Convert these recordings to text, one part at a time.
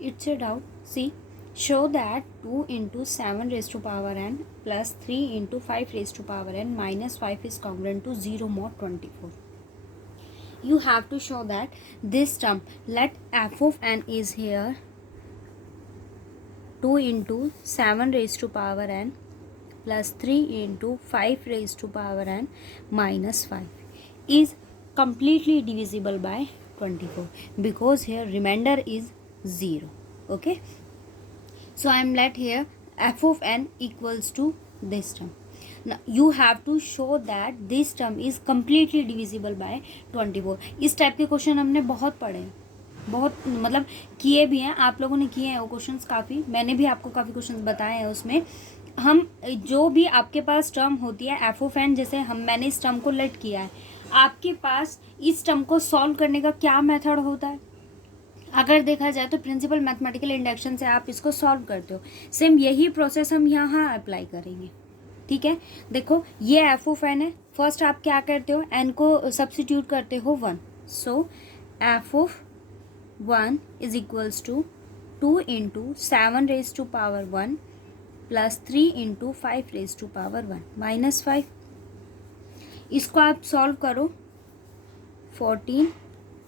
It's a doubt. See, show that 2 into 7 raised to power n plus 3 into 5 raised to power n minus 5 is congruent to 0 mod 24. You have to show that this term, let f of n is here 2 into 7 raised to power n plus 3 into 5 raised to power n minus 5 is completely divisible by 24, because here remainder is 0. Okay, so I am let here f of n equals to this term. Now you have to show that this term is completely divisible by 24. इस type के question हमने बहुत पढ़े हैं, बहुत मतलब किए भी हैं, आप लोगों ने किए हैं वो क्वेश्चंस काफ़ी, मैंने भी आपको काफ़ी क्वेश्चंस बताए हैं। उसमें हम जो भी आपके पास टर्म होती है एफ ऑफ एन, जैसे मैंने इस टर्म को लेट किया है, आपके पास इस टर्म को सॉल्व करने का क्या मेथड होता है? अगर देखा जाए तो प्रिंसिपल मैथमेटिकल इंडक्शन से आप इसको सॉल्व करते हो। सेम यही प्रोसेस हम यहाँ अप्लाई करेंगे। ठीक है, देखो ये एफ ऑफ एन है। फर्स्ट आप क्या करते हो, एन को सब्स्टिट्यूट करते हो 1, so f of 1 is equals to 2 into 7 raise to power 1 plus 3 into 5 raise to power 1 minus 5। इसको आप सॉल्व करो, 14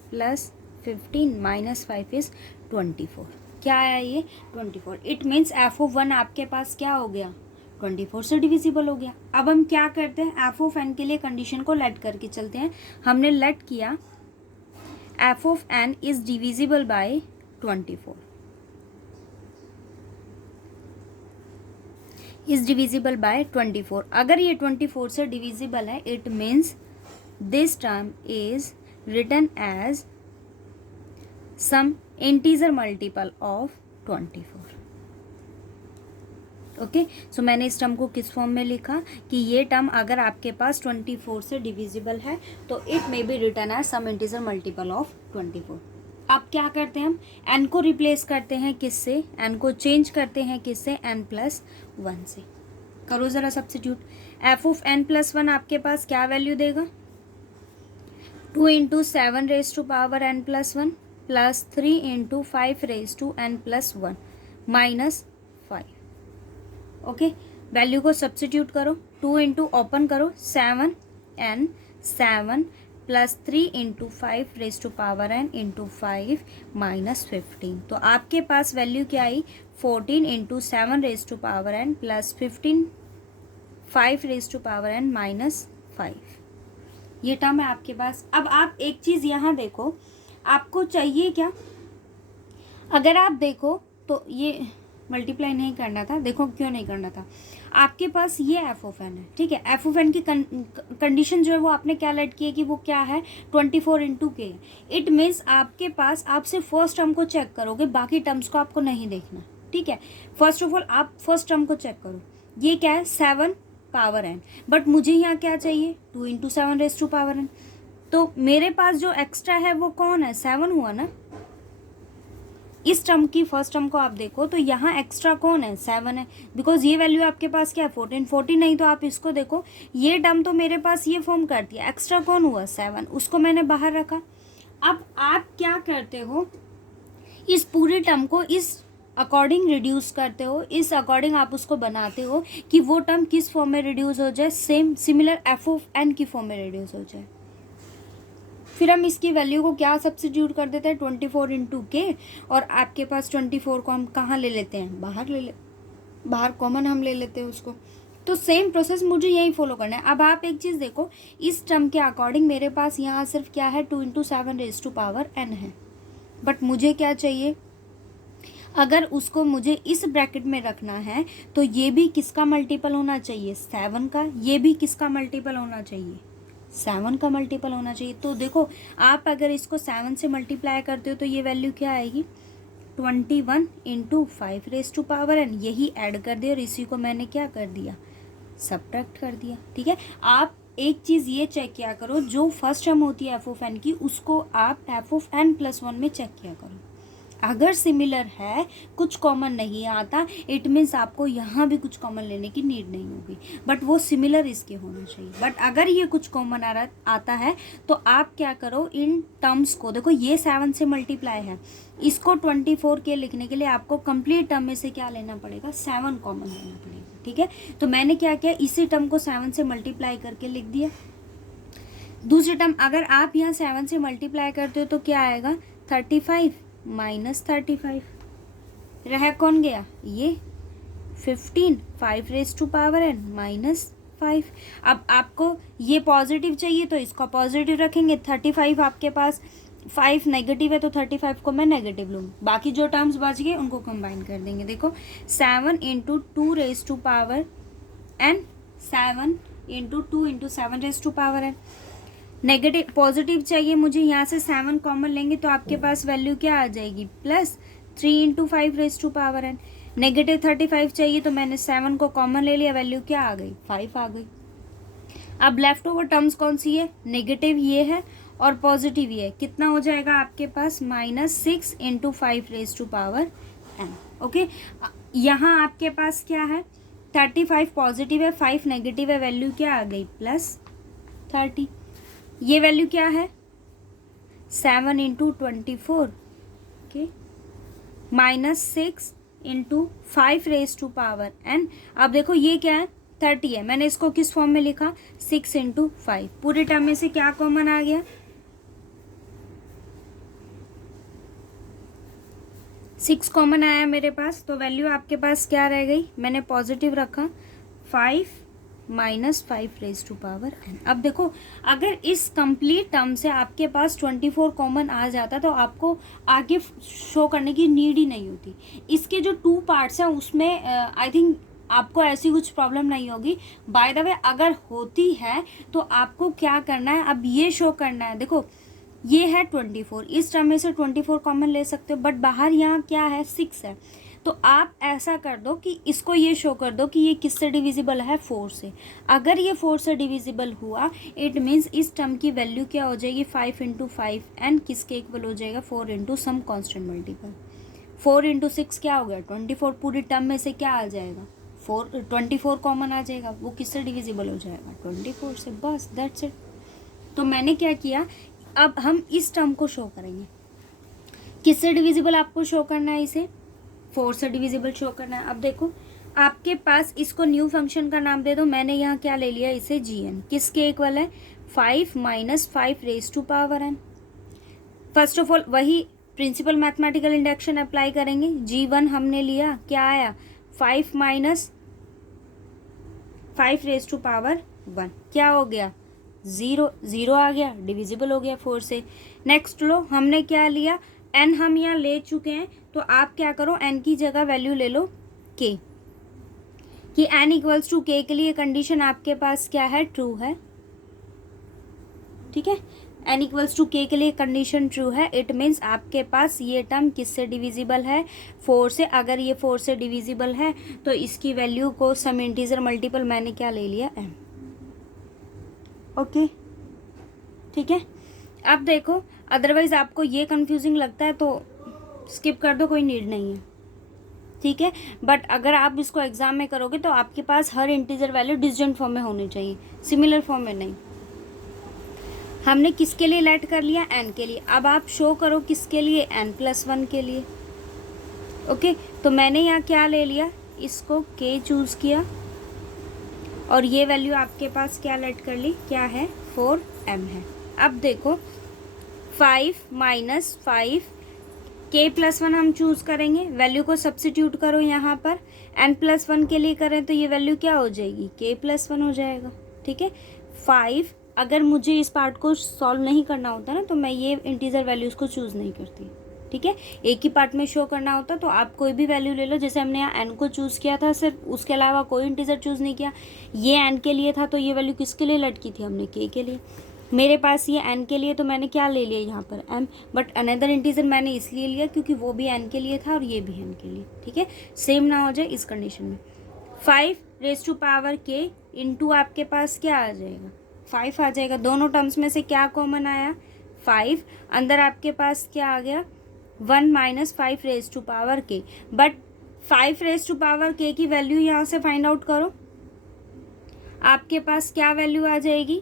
प्लस 15 माइनस 5 इज 24। क्या आया ये 24। इट मीन्स एफ ऑफ 1 आपके पास क्या हो गया, 24 से डिविजिबल हो गया। अब हम क्या करते हैं, एफ ऑफ एन के लिए कंडीशन को लेट करके चलते हैं। हमने लेट किया f of n is divisible by 24, is divisible by 24। अगर ये 24 से डिविजिबल है, it means this term is written as some integer multiple of 24। Okay, so मैंने इस टर्म को किस फॉर्म में लिखा कि ये टर्म अगर आपके पास 24 से डिविजिबल है तो it may be written as some integer multiple of 24। अब क्या करते हैं, हम एन को रिप्लेस करते हैं किससे, एन को चेंज करते हैं किससे, एन प्लस 1 से। करो ज़रा substitute. F of n plus 1 आपके पास क्या वैल्यू देगा, 2 into 7 raise to power n plus 1 plus 3 into 5 raise to n plus 1 minus 5। Okay, value को सब्स्टिट्यूट करो, 2 इंटू ओपन करो 7 n 7 plus 3 into 5 raise to power n into 5 minus 15। तो आपके पास वैल्यू क्या आई, 14 into 7 raise to power n plus 15 5 raise to power n minus 5। ये term है आपके पास। अब आप एक चीज़ यहाँ देखो, आपको चाहिए क्या, अगर आप देखो तो ये मल्टीप्लाई नहीं करना था, देखो क्यों नहीं करना था, आपके पास ये एफ ऑफ एन है। ठीक है, एफ ऑफ एन की कंडीशन जो है वो आपने क्या लेट की है कि वो क्या है 24 इंटू के। इट मीन्स आपके पास, आप सिर्फ फर्स्ट टर्म को चेक करोगे, बाकी टर्म्स को आपको नहीं देखना। ठीक है, फर्स्ट ऑफ ऑल आप फर्स्ट टर्म को चेक करो, ये क्या है 7 पावर एन, बट मुझे यहाँ क्या चाहिए 2 into 7 raise to power n. तो मेरे पास जो एक्स्ट्रा है वो कौन है, 7 हुआ ना। इस टर्म की फर्स्ट टर्म को आप देखो तो यहाँ एक्स्ट्रा कौन है, 7 है, बिकॉज ये वैल्यू आपके पास क्या है 14 नहीं। तो आप इसको देखो, ये टर्म तो मेरे पास ये फॉर्म कर दिया, एक्स्ट्रा कौन हुआ 7, उसको मैंने बाहर रखा। अब आप क्या करते हो, इस पूरी टर्म को इस अकॉर्डिंग रिड्यूस करते हो, इस अकॉर्डिंग आप उसको बनाते हो कि वो टर्म किस फॉर्म में रिड्यूस हो जाए, same similar f of n की फॉर्म में रिड्यूस हो जाए। फिर हम इसकी वैल्यू को क्या सब्स्टिट्यूट कर देते हैं 24 इंटू के, और आपके पास 24 को हम कहाँ ले लेते हैं, बाहर कॉमन हम ले लेते हैं उसको। तो सेम प्रोसेस मुझे यही फॉलो करना है। अब आप एक चीज़ देखो, इस टर्म के अकॉर्डिंग मेरे पास यहाँ सिर्फ क्या है 2 into 7 raise to power n है, बट मुझे क्या चाहिए, अगर उसको मुझे इस ब्रैकेट में रखना है तो ये भी किसका मल्टीपल होना चाहिए 7 का, ये भी किसका मल्टीपल होना चाहिए 7 का मल्टीपल होना चाहिए। तो देखो आप अगर इसको 7 से मल्टीप्लाई करते हो तो ये वैल्यू क्या आएगी 21 into 5 raise to power n, यही ऐड कर दिया और इसी को मैंने क्या कर दिया सब्ट्रैक्ट कर दिया। ठीक है, आप एक चीज़ ये चेक किया करो, जो फर्स्ट टर्म होती है एफ ऑफ एन की, उसको आप एफ ऑफ एन प्लस 1 में चेक किया करो। अगर सिमिलर है, कुछ कॉमन नहीं आता, इट मीन्स आपको यहाँ भी कुछ कॉमन लेने की नीड नहीं होगी, बट वो सिमिलर इसके होना चाहिए। बट अगर ये कुछ कॉमन आता है तो आप क्या करो, इन टर्म्स को देखो, ये 7 से मल्टीप्लाई है, इसको 24 के लिखने के लिए आपको कंप्लीट टर्म में से क्या लेना पड़ेगा, 7 कॉमन लेना पड़ेगा। ठीक है, तो मैंने क्या किया, इसी टर्म को 7 से मल्टीप्लाई करके लिख दिया। दूसरी टर्म अगर आप यहाँ 7 से मल्टीप्लाई करते हो तो क्या आएगा, 35 माइनस 35, रह कौन गया, ये 15, 5 raise to power n minus 5। अब आपको ये पॉजिटिव चाहिए तो इसको पॉजिटिव रखेंगे, 35 आपके पास, 5 नेगेटिव है तो 35 को मैं नेगेटिव लूँगी, बाकी जो टर्म्स बच गए उनको कंबाइन कर देंगे। देखो 7 into 2 raise to power n, 7 into 2 into 7 raise to power n। Negative positive चाहिए मुझे, यहाँ से 7 कॉमन लेंगे तो आपके पास वैल्यू क्या आ जाएगी, plus 3 into 5 raise to power n। Negative 35 चाहिए तो मैंने 7 को कॉमन ले लिया, वैल्यू क्या आ गई, 5 आ गई। अब लेफ्ट ओवर टर्म्स कौन सी है, नेगेटिव ये है और पॉजिटिव ये है, कितना हो जाएगा आपके पास, -6 into 5 raise to power n। Okay, यहाँ आपके पास क्या है, 35 पॉजिटिव है, 5 नेगेटिव है, वैल्यू क्या आ गई, +30। ये वैल्यू क्या है, 7 into 24, okay, -6 into 5 raise to power n। अब देखो ये क्या है, 30 है, मैंने इसको किस फॉर्म में लिखा, 6 इंटू 5। पूरे टर्म में से क्या कॉमन आ गया, 6 कॉमन आया मेरे पास, तो वैल्यू आपके पास क्या रह गई, मैंने पॉजिटिव रखा, 5 minus 5 raise to power n। अब देखो अगर इस कंप्लीट टर्म से आपके पास 24 कॉमन आ जाता तो आपको आगे शो करने की नीड ही नहीं होती। इसके जो 2 पार्ट्स हैं उसमें आई थिंक आपको ऐसी कुछ प्रॉब्लम नहीं होगी। बाय द वे अगर होती है तो आपको क्या करना है, अब ये शो करना है, देखो ये है 24, इस टर्म में से 24 कॉमन ले सकते हो, बट बाहर यहाँ क्या है, 6 है, तो आप ऐसा कर दो कि इसको ये शो कर दो कि ये किससे डिविजिबल है, 4 से। अगर ये 4 से डिविजिबल हुआ इट मीन्स इस टर्म की वैल्यू क्या हो जाएगी, 5 इंटू 5 एंड किसके इक्वल हो जाएगा, 4 into some constant multiple. 4 into 6 क्या हो गया, 24। पूरी टर्म में से क्या आ जाएगा, 24 कॉमन आ जाएगा, वो किससे डिविजिबल हो जाएगा, 24 से, बस दैट्स इट। तो मैंने क्या किया, अब हम इस टर्म को शो करेंगे, किससे डिविजिबल आपको शो करना है, इसे 4 से डिविजिबल शो करना है। अब देखो आपके पास, इसको न्यू फंक्शन का नाम दे दो, मैंने यहाँ क्या ले लिया, इसे gn, किसके इक्वल है, 5 minus 5 raise to power n। First of all वही प्रिंसिपल मैथमेटिकल इंडक्शन अप्लाई करेंगे, g1 हमने लिया, क्या आया, 5 माइनस 5 रेज टू पावर 1, क्या हो गया, 0 आ गया, डिविजिबल हो गया 4 से। नेक्स्ट लो, हमने क्या लिया, n हम यहाँ ले चुके हैं, तो आप क्या करो, n की जगह वैल्यू ले लो k, कि n इक्वल्स टू k के लिए कंडीशन आपके पास क्या है, ट्रू है। ठीक है, n इक्वल्स टू k के लिए कंडीशन ट्रू है, इट मीन्स आपके पास ये टर्म किससे डिविजिबल है, 4 से। अगर ये 4 से डिविजिबल है तो इसकी वैल्यू को सम इंटीजर मल्टीपल मैंने क्या ले लिया, m। ओके ठीक है, अब देखो अदरवाइज आपको ये कंफ्यूजिंग लगता है तो स्किप कर दो, कोई नीड नहीं है। ठीक है, बट अगर आप इसको एग्जाम में करोगे तो आपके पास हर इंटीजर वैल्यू डिस्जॉइंट फॉर्म में होनी चाहिए, सिमिलर फॉर्म में नहीं। हमने किसके लिए लेट कर लिया, n के लिए। अब आप शो करो किसके लिए, n+1 के लिए। ओके, तो मैंने यहाँ क्या ले लिया, इसको k चूज़ किया और ये वैल्यू आपके पास क्या लेट कर ली, क्या है, 4m है। अब देखो 5 माइनस 5 k+1 हम चूज़ करेंगे, वैल्यू को सब्सिट्यूट करो यहाँ पर, n+1 के लिए करें तो ये वैल्यू क्या हो जाएगी, k+1 हो जाएगा। ठीक है, 5, अगर मुझे इस पार्ट को सॉल्व नहीं करना होता ना तो मैं ये इंटीजर वैल्यूज़ को चूज़ नहीं करती। ठीक है, एक ही पार्ट में शो करना होता तो आप कोई भी वैल्यू ले लो, जैसे हमने यहाँ n को चूज़ किया था सिर्फ, उसके अलावा कोई इंटीजर चूज़ नहीं किया। ये n के लिए था तो ये वैल्यू किसके लिए लटकी थी, हमने k के लिए। मेरे पास ये n के लिए तो मैंने क्या ले लिया यहाँ पर m, बट अनदर इंटीजर मैंने इसलिए लिया क्योंकि वो भी n के लिए था और ये भी n के लिए। ठीक है, सेम ना हो जाए इस कंडीशन में। 5 raise to power k into आपके पास क्या आ जाएगा, 5 आ जाएगा। दोनों टर्म्स में से क्या कॉमन आया, 5, अंदर आपके पास क्या आ गया, 1 माइनस 5 रेज टू पावर के, बट 5 रेज टू पावर के की वैल्यू यहाँ से फाइंड आउट करो, आपके पास क्या वैल्यू आ जाएगी,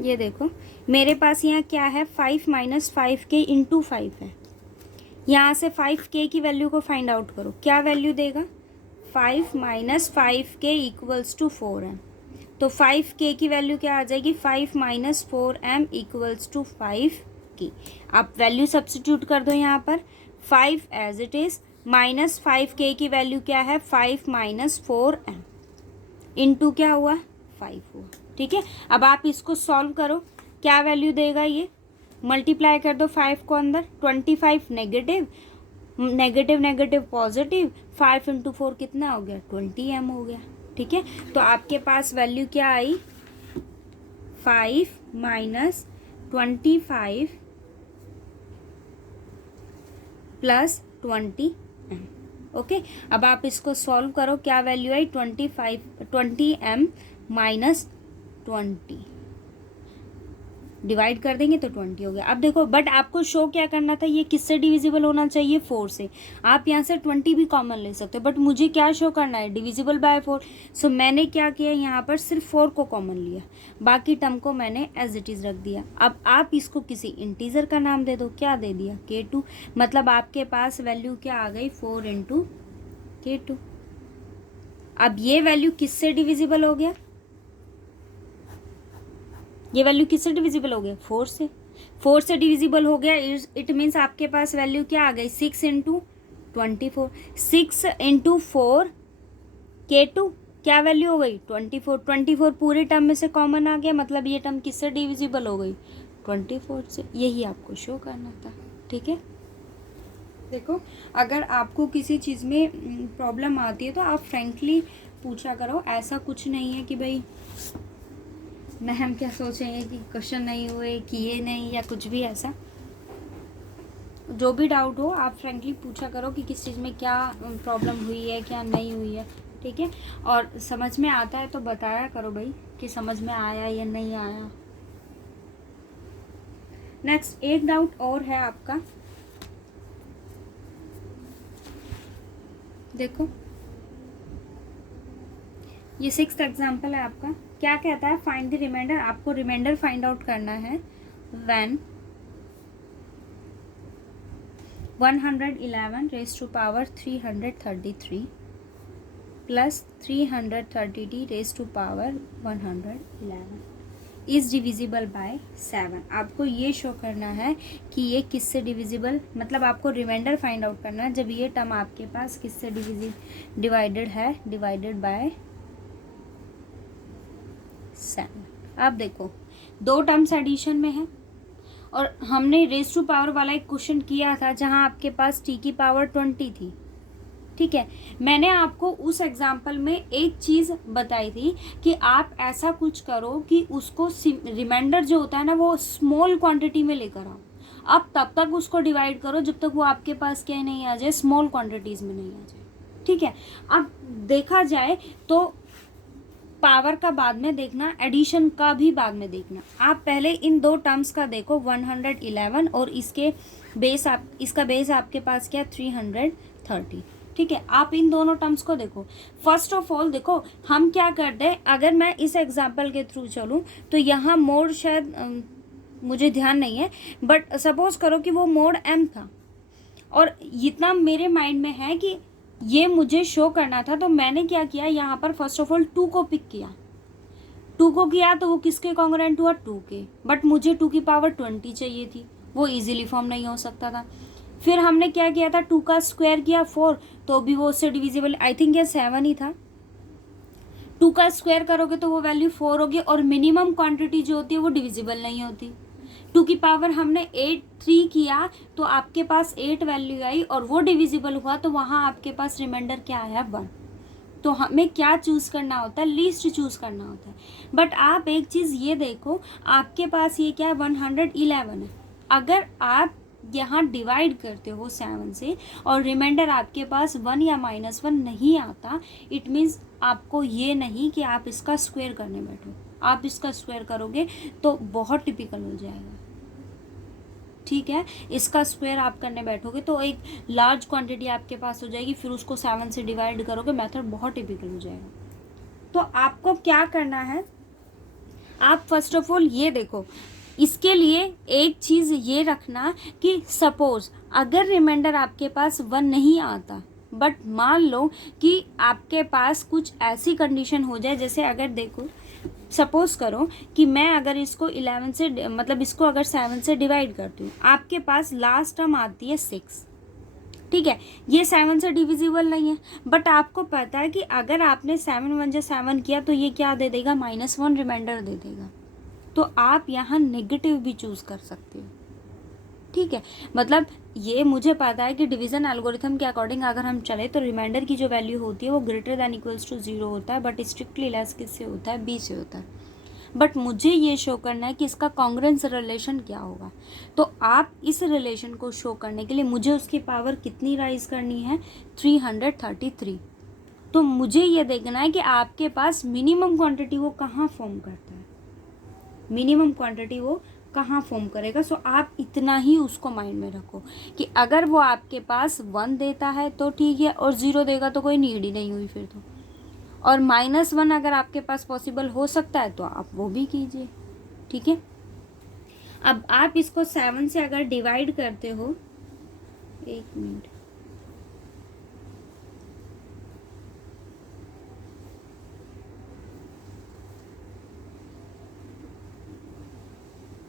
ये देखो मेरे पास यहाँ क्या है 5 माइनस 5 के इंटू 5 है, यहाँ से 5 के की वैल्यू को फाइंड आउट करो, क्या वैल्यू देगा 5 माइनस 5 के इक्वल्स टू 4m, तो 5 के की वैल्यू क्या आ जाएगी 5 माइनस 4m इक्वल्स टू 5 की। आप वैल्यू सब्स्टिट्यूट कर दो यहाँ पर, 5 एज इट इज माइनस 5 के की वैल्यू क्या है 5 माइनस 4m इंटू क्या हुआ 5 हुआ। ठीक है, अब आप इसको सॉल्व करो, क्या वैल्यू देगा ये, मल्टीप्लाई कर दो 5 को अंदर, 25 negative negative negative positive, 5 into 4 कितना हो गया 20m हो गया। ठीक है, तो आपके पास वैल्यू क्या आई 5 माइनस 25 प्लस 20m। ओके, अब आप इसको सॉल्व करो, क्या वैल्यू आई 20m माइनस 20 डिवाइड कर देंगे तो 20 हो गया। अब देखो, बट आपको शो क्या करना था, ये किससे डिविजिबल होना चाहिए 4 से, आप यहाँ से 20 भी कॉमन ले सकते हो, बट मुझे क्या शो करना है डिविजिबल बाय 4। सो मैंने क्या किया, यहाँ पर सिर्फ 4 को कॉमन लिया, बाकी टर्म को मैंने एज इट इज़ रख दिया। अब आप इसको किसी इंटीजर का नाम दे दो, क्या दे दिया k2, मतलब आपके पास वैल्यू क्या आ गई 4 इंटू k2। अब ये वैल्यू किससे डिविजिबल हो गया, ये वैल्यू किससे डिविजिबल हो गया 4 से, 4 से डिविजिबल हो गया, इट मीन्स आपके पास वैल्यू क्या आ गई 6 इंटू 24, 6 इंटू 4 k2 क्या वैल्यू हो गई 24, 24 पूरे टर्म में से कॉमन आ गया, मतलब ये टर्म किससे डिविजिबल हो गई 24 से, यही आपको शो करना था। ठीक है, देखो अगर आपको किसी चीज़ में प्रॉब्लम आती है तो आप फ्रेंकली पूछा करो, ऐसा कुछ नहीं है कि भाई मैम क्या सोचेंगे कि क्वेश्चन नहीं हुए, किए नहीं, या कुछ भी ऐसा। जो भी डाउट हो आप फ्रेंकली पूछा करो कि किस चीज़ में क्या प्रॉब्लम हुई है, क्या नहीं हुई है। ठीक है, और समझ में आता है तो बताया करो भाई कि समझ में आया या नहीं आया। नेक्स्ट एक डाउट और है आपका, देखो ये 6th एग्जाम्पल है आपका, क्या कहता है फाइंड द रिमाइंडर, आपको रिमाइंडर फाइंड आउट करना है व्हेन 111 रेज टू पावर 333 प्लस 330t raise to power 111 is divisible by 7। आपको ये शो करना है कि ये किससे डिविजिबल, मतलब आपको रिमाइंडर फाइंड आउट करना है जब ये टर्म आपके पास किससे डिवाइडेड है, डिवाइडेड बाय 7। आप देखो दो टर्म्स एडिशन में है, और हमने रेज टू पावर वाला एक क्वेश्चन किया था जहां आपके पास t की पावर 20 थी। ठीक है, मैंने आपको उस एग्जाम्पल में एक चीज़ बताई थी कि आप ऐसा कुछ करो कि उसको रिमाइंडर जो होता है ना वो स्मॉल क्वांटिटी में लेकर आओ, अब तब तक उसको डिवाइड करो जब तक वो आपके पास क्या नहीं आ जाए, स्मॉल क्वांटिटीज़ में नहीं आ जाए। ठीक है, अब देखा जाए तो पावर का बाद में देखना, एडिशन का भी बाद में देखना। आप पहले इन दो टर्म्स का देखो 111 और इसके बेस इसका बेस आपके पास क्या 330। ठीक है, आप इन दोनों टर्म्स को देखो। फर्स्ट ऑफ ऑल देखो हम क्या करते हैं, अगर मैं इस एग्जांपल के थ्रू चलूँ तो यहाँ मोड शायद मुझे ध्यान नहीं है, बट सपोज करो कि वो मोड m था और इतना मेरे माइंड में है कि ये मुझे शो करना था, तो मैंने क्या किया यहाँ पर फर्स्ट ऑफ ऑल 2 को पिक किया। 2 को किया तो वो किसके कॉन्ग्रुएंट हुआ 2 के, बट मुझे 2 की पावर 20 चाहिए थी, वो इजीली फॉर्म नहीं हो सकता था। फिर हमने क्या किया था 2 का स्क्वायर किया 4, तो भी वो उससे डिविजिबल, आई थिंक ये 7 ही था। 2 का स्क्वायर करोगे तो वो वैल्यू 4 होगी, और मिनिमम क्वांटिटी जो होती है वो डिविजिबल नहीं होती। 2 की पावर हमने 3 किया तो आपके पास 8 वैल्यू आई और वो डिविजिबल हुआ, तो वहाँ आपके पास रिमाइंडर क्या आया 1। तो हमें क्या चूज़ करना होता है, लीस्ट चूज़ करना होता है। बट आप एक चीज़ ये देखो, आपके पास ये क्या है 111 है, अगर आप यहाँ डिवाइड करते हो 7 से और रिमाइंडर आपके पास 1 या -1 नहीं आता, इट मीन्स आपको ये नहीं कि आप इसका स्क्वायर करने बैठो, आप इसका स्क्वायर करोगे तो बहुत टिपिकल हो जाएगा। ठीक है, इसका स्क्वायर आप करने बैठोगे तो एक लार्ज क्वांटिटी आपके पास हो जाएगी, फिर उसको 7 से डिवाइड करोगे, मेथड बहुत टिपिकल हो जाएगा। तो आपको क्या करना है, आप फर्स्ट ऑफ ऑल ये देखो, इसके लिए एक चीज़ ये रखना कि सपोज अगर रिमाइंडर आपके पास 1 नहीं आता, बट मान लो कि आपके पास कुछ ऐसी कंडीशन हो जाए, जैसे अगर देखो सपोज करो कि मैं अगर इसको 11 से मतलब इसको अगर 7 से डिवाइड करती हूँ, आपके पास लास्ट टर्म आती है 6, ठीक है, ये 7 से डिविजिबल नहीं है, बट आपको पता है कि अगर आपने 7 1 जा 7 किया तो ये क्या दे देगा, -1 रिमाइंडर दे देगा। तो आप यहाँ नेगेटिव भी चूज़ कर सकते हो, ठीक है। मतलब ये मुझे पता है कि डिवीज़न एल्गोरिथम के अकॉर्डिंग अगर हम चले तो रिमाइंडर की जो वैल्यू होती है वो ग्रेटर दैन इक्वल्स टू 0 होता है, बट स्ट्रिक्टली लेस किससे होता है, बी से होता है। बट मुझे ये शो करना है कि इसका कॉन्ग्रुएंस रिलेशन क्या होगा। तो आप इस रिलेशन को शो करने के लिए मुझे उसकी पावर कितनी राइज करनी है, 333। तो मुझे ये देखना है कि आपके पास मिनिमम क्वांटिटी वो कहाँ फॉर्म करता है, मिनिमम क्वांटिटी वो कहाँ फॉर्म करेगा। सो आप इतना ही उसको माइंड में रखो कि अगर वो आपके पास 1 देता है तो ठीक है, और 0 देगा तो कोई नीड ही नहीं हुई फिर तो, और -1 अगर आपके पास पॉसिबल हो सकता है तो आप वो भी कीजिए, ठीक है। अब आप इसको 7 से अगर डिवाइड करते हो, 1 मिनट,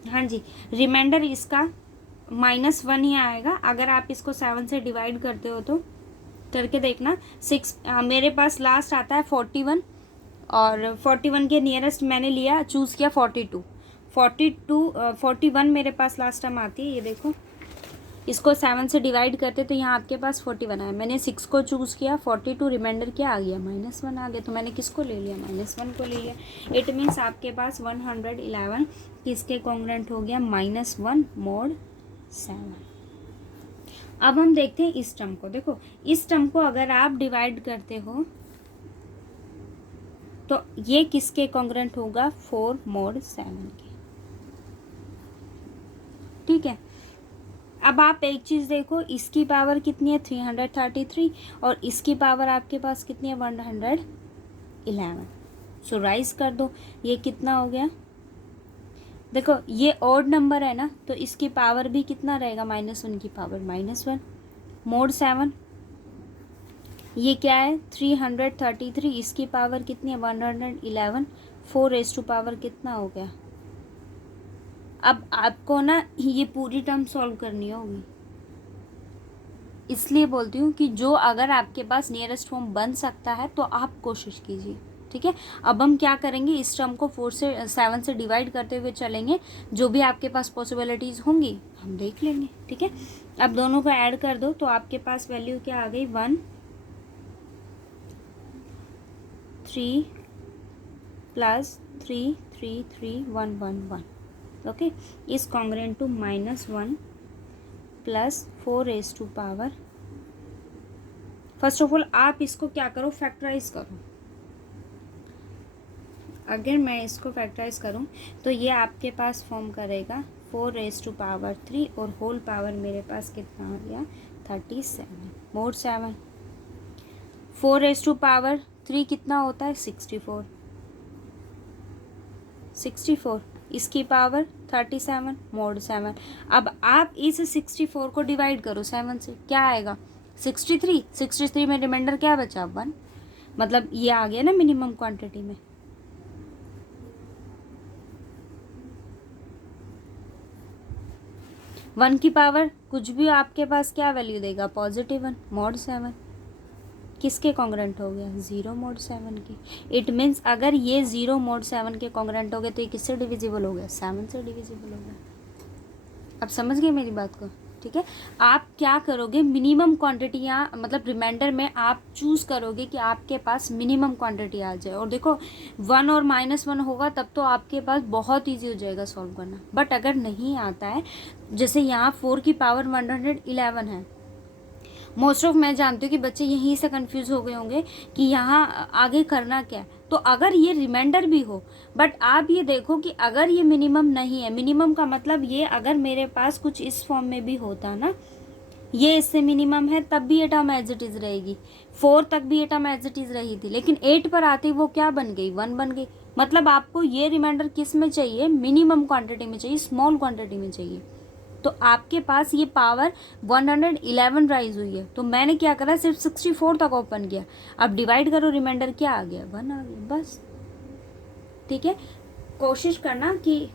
हाँ जी, रिमाइंडर इसका -1 ही आएगा अगर आप इसको 7 से डिवाइड करते हो तो। करके देखना, 6 मेरे पास लास्ट आता है 41, और 41 के नियरेस्ट मैंने लिया, चूज़ किया 42, 41 मेरे पास लास्ट टाइम आती है। ये देखो, इसको 7 से डिवाइड करते तो यहाँ आपके पास 41 आया, मैंने 6 को चूज़ किया, 42 रिमाइंडर क्या आ गया, -1 आ गया, तो मैंने किसको ले लिया, -1 को ले लिया। इट मीन्स आपके पास 111 किसके कॉन्ग्रुएंट हो गया, -1 mod 7। अब हम देखते हैं इस टर्म को। देखो, इस टर्म को अगर आप डिवाइड करते हो तो ये किसके कॉन्ग्रुएंट होगा, 4 mod 7 के, ठीक है। अब आप एक चीज़ देखो, इसकी पावर कितनी है, 333, और इसकी पावर आपके पास कितनी है, 111। सो राइज कर दो, ये कितना हो गया, देखो ये ऑड नंबर है ना, तो इसकी पावर भी कितना रहेगा, -1 की पावर -1 mod 7। ये क्या है, 333, इसकी पावर कितनी है, 111, 4 पावर कितना हो गया। अब आपको ना ये पूरी टर्म सॉल्व करनी होगी, इसलिए बोलती हूँ कि जो अगर आपके पास नियरेस्ट फॉर्म बन सकता है तो आप कोशिश कीजिए, ठीक है। अब हम क्या करेंगे, इस टर्म को 7 से डिवाइड करते हुए चलेंगे, जो भी आपके पास पॉसिबिलिटीज़ होंगी हम देख लेंगे, ठीक है। अब दोनों को ऐड कर दो तो आपके पास वैल्यू क्या आ गई, 1 3 + 3 3 3 1 1 1, okay, is congruent to -1 + 4 power. First of all आप इसको क्या करो, फैक्टराइज करो। अगर मैं इसको फैक्टराइज करूं तो ये आपके पास फॉर्म करेगा 4 पावर 3, और होल पावर मेरे पास कितना हो गया, 37 mod 7। 4 पावर 3 कितना होता है, 64, इसकी पावर 37 mod 7। अब आप इस 64 को डिवाइड करो 7 से, क्या आएगा, 63 में रिमाइंडर क्या बचा, 1, मतलब ये आ गया ना मिनिमम क्वांटिटी में। वन की पावर कुछ भी आपके पास क्या वैल्यू देगा, +1 mod 7, किसके कॉन्ग्रुएंट हो गया, 0 mod 7 की। इट मीन्स अगर ये 0 mod 7 के कॉन्ग्रुएंट हो गए तो ये किससे डिविजिबल हो गया, 7 से डिविजिबल हो गया। अब समझ गए मेरी बात को, ठीक है। आप क्या करोगे, मिनिमम क्वांटिटी यहाँ मतलब रिमाइंडर में आप चूज़ करोगे कि आपके पास मिनिमम क्वांटिटी आ जाए, और देखो 1 और -1 होगा तब तो आपके पास बहुत ईजी हो जाएगा सॉल्व करना। बट अगर नहीं आता है, जैसे यहाँ 4 की पावर 111 है, मोस्ट ऑफ मैं जानती हूँ कि बच्चे यहीं से कंफ्यूज हो गए होंगे कि यहाँ आगे करना क्या है। तो अगर ये रिमाइंडर भी हो, बट आप ये देखो कि अगर ये मिनिमम नहीं है, मिनिमम का मतलब ये अगर मेरे पास कुछ इस फॉर्म में भी होता ना, ये इससे मिनिमम है, तब भी ये टर्म एज इट इज़ रहेगी। 4 तक भी ये टर्म एज इट इज़ रही थी, लेकिन 8 पर आते वो क्या बन गई, 1 बन गई। मतलब आपको ये रिमाइंडर किस में चाहिए, मिनिमम क्वांटिटी में चाहिए, स्मॉल क्वांटिटी में चाहिए। तो आपके पास ये पावर 111 राइज हुई है, तो मैंने क्या करा, सिर्फ 64 तक ओपन किया। अब डिवाइड करो, रिमाइंडर क्या आ गया, 1 आ गया, बस। ठीक है, कोशिश करना कि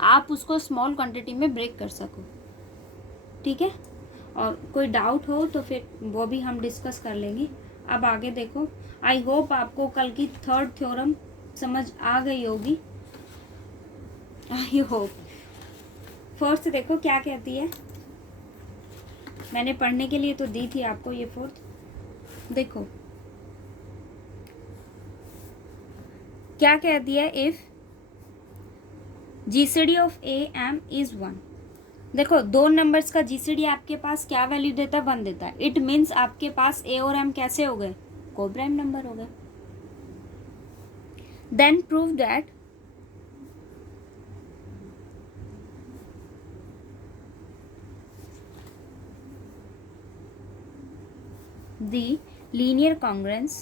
आप उसको स्मॉल क्वांटिटी में ब्रेक कर सको। ठीक है, और कोई डाउट हो तो फिर वो भी हम डिस्कस कर लेंगे। अब आगे देखो, आई होप आपको कल की थर्ड थ्योरम समझ आ गई होगी, आई होप। फोर्थ देखो क्या कहती है, मैंने पढ़ने के लिए तो दी थी आपको ये फोर्थ। देखो क्या कहती है, if GCD of a m is 1। देखो 2 नंबर्स का जीसीडी आपके पास क्या वैल्यू देता है, 1 देता है। इट मीन्स आपके पास ए और एम कैसे हो गए, कोप्राइम नंबर हो गए। Then prove that the linear congruence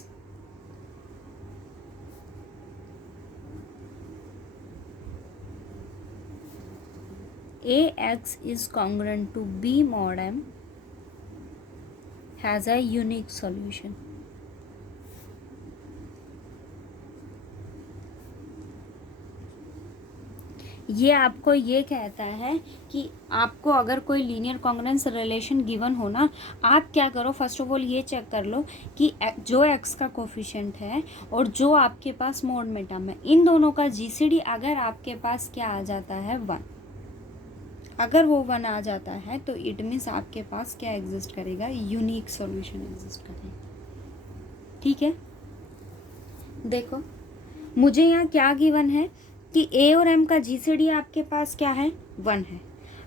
AX is congruent to B mod M has a unique solution। ये आपको ये कहता है कि आपको अगर कोई लीनियर कॉन्ग्रुएंस रिलेशन गिवन हो ना, आप क्या करो, फर्स्ट ऑफ ऑल ये चेक कर लो कि जो एक्स का कोफिशिएंट है और जो आपके पास मोड में टर्म है, इन दोनों का जीसीडी अगर आपके पास क्या आ जाता है, 1। अगर वो 1 आ जाता है तो इट मीन्स आपके पास क्या एग्जिस्ट करेगा, यूनिक सॉल्यूशन एग्जिस्ट करेगा। ठीक है, देखो मुझे यहाँ क्या गिवन है कि ए और एम का जीसीडी आपके पास क्या है, 1 है।